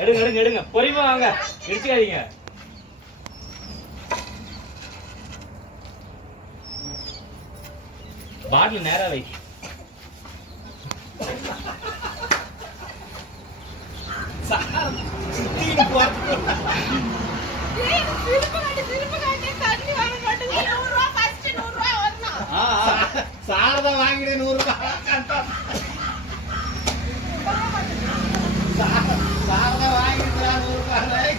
எடுங்க எடுங்க எடுங்க. பொறுமையா வாங்க. இடிச்சுக்காதீங்க பாட்டில் நேரா வை. ஆ, ஆ. சாரதா வாங்கிடு நூறு ரூபாய் சாரதா வாங்கிட்டு நூறு ரூபாய்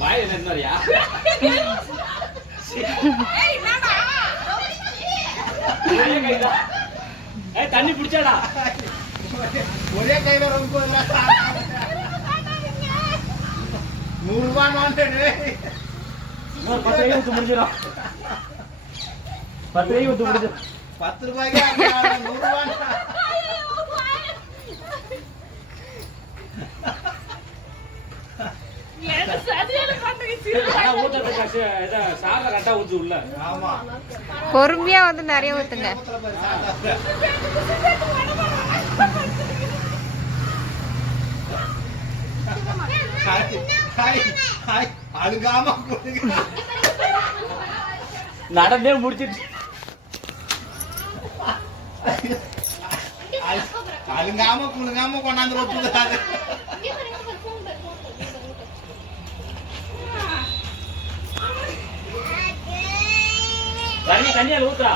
வாயில இருந்தாரியா? ஏ தண்ணி பிடிச்சாடா ஒரே கையில ரொம்ப நூறு ரூபாய் இன்னொரு பத்து ரூபாய் ஊத்து முடிஞ்சிடும் பத்து ரூபாய் ஊத்து முடிஞ்சிடும் பத்து ரூபாய்க்கு நூறு ரூபாய் பொறுமையா வந்து நிறைய ஊத்துங்க. நடந்தே முடிச்சிட்டு. அழு- அழுங்காம குழுங்காம கொண்டாந்து தண்ணி தண்ணியால் ஊத்துறா.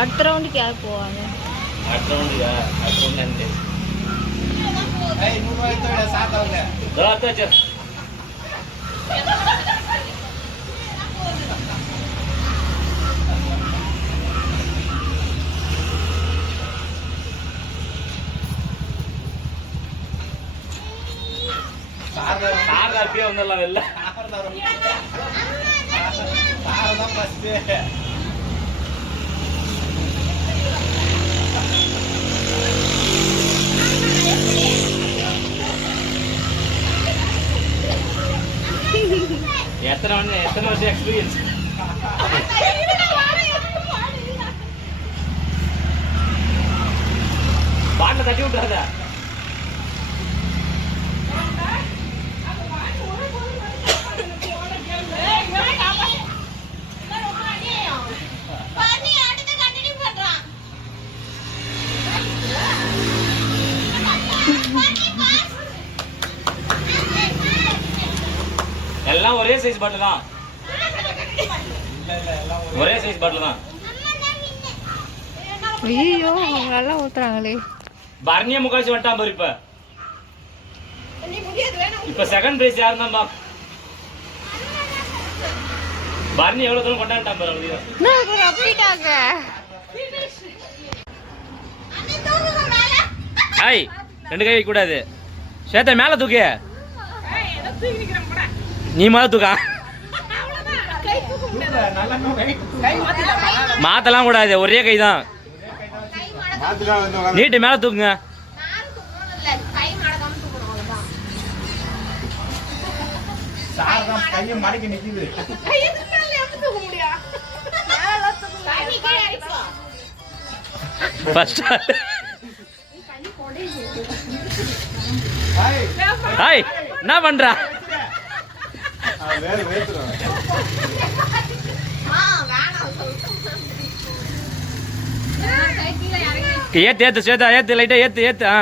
அடுத்த ரவுண்டுக்கு யார் போவாங்க? அடுத்த ரவுண்டுயா அடுத்த ரவுண்ட் ஏய் நூறு ரூபாய் வச்சு. சாரதா சாரதா இப்பயே வந்துடலாம் வெளில. எத்தனை எத்தனை வருஷம் எக்ஸ்பீரியன்ஸ் பாட்டில் தட்டி விட்டுறாத. சைஸ் பாட்டில் தான். ஒரே சைஸ் பாட்டில் தான். ஐயோ நல்லா ஊத்துறாங்களே. பரணிய முக்காசி வந்துட்டான் பாரு இப்ப. இப்ப செகண்ட் பிரைஸ் யாருன்னு தான் பாப் பரணி எவ்வளவு தூரம் கொண்டாண்டான் பாரு அப்படியே ஹாய் ரெண்டு கை வைக்க கூடாது. சேத்த மேல தூக்கு. நீ மேல தூக்கா. மாத்தலாம் கூடாது ஒரே கை தான் நீட்டு மேல தூக்குங்க. ஃபர்ஸ்ட் ஹாய் என்ன பண்றா? ஏத்து ஏத்து சேதா ஏத்து லைட்டா ஏத்து ஏத்து ஆ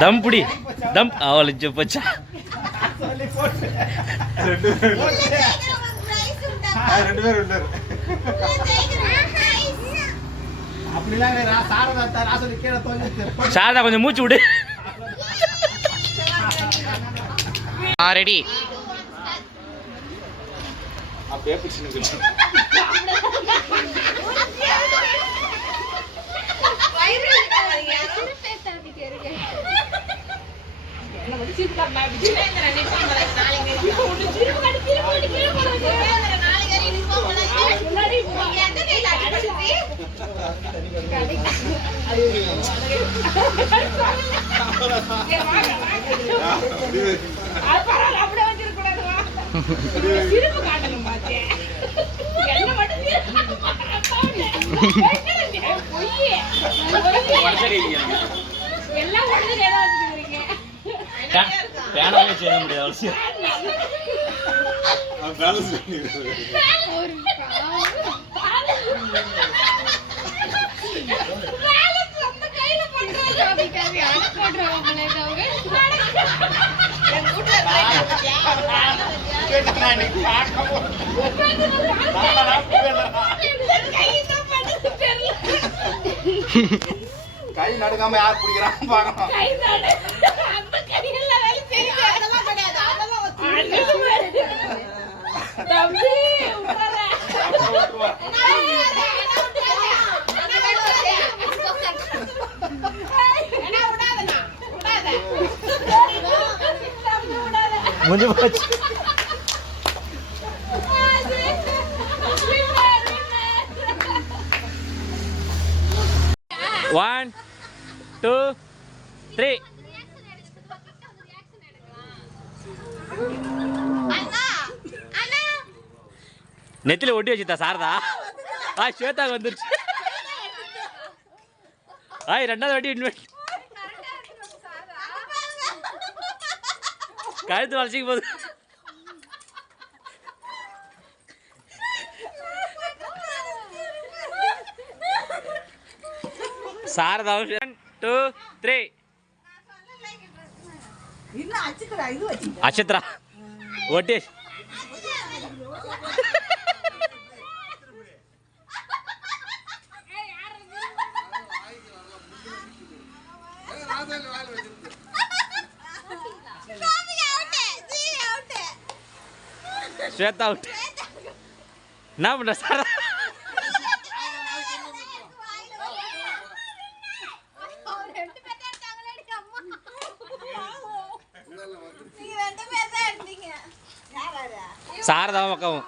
தம் புடி தம் அவளிச்சு போச்சா ரெண்டு ரெண்டு பேர் ரெண்டு சாரதா கொஞ்சம் மூச்சு விடு ஆ ரெடி அப்படியே பிடிச்சு சிரிப்பு காட்டணும் பாத்தேன் என்ன மட்டும் சிரிப்பு பேனாவே செய்ய முடியாது அவசியம் கை நடுக்காம யார் பிடிக்கிறான்னு பார்க்கணும். முடிஞ்சு போச்சு ஒன் டூ த்ரீ நெத்தில ஒட்டி வச்சுட்டா சாரதா ஆ ஸ்வேதாக்கு வந்துருச்சு ஆய் ரெண்டாவது வாட்டி இன்வெஸ்ட் काय तुम्हाला शिक बोल సార్ దౌష్ వన్ టూ త్రీ అక్షత్ర ఒట్టేసి ஸ்வேதா அவுட் என்ன பண்ற சாரதா சாரதாவும் அக்காவும்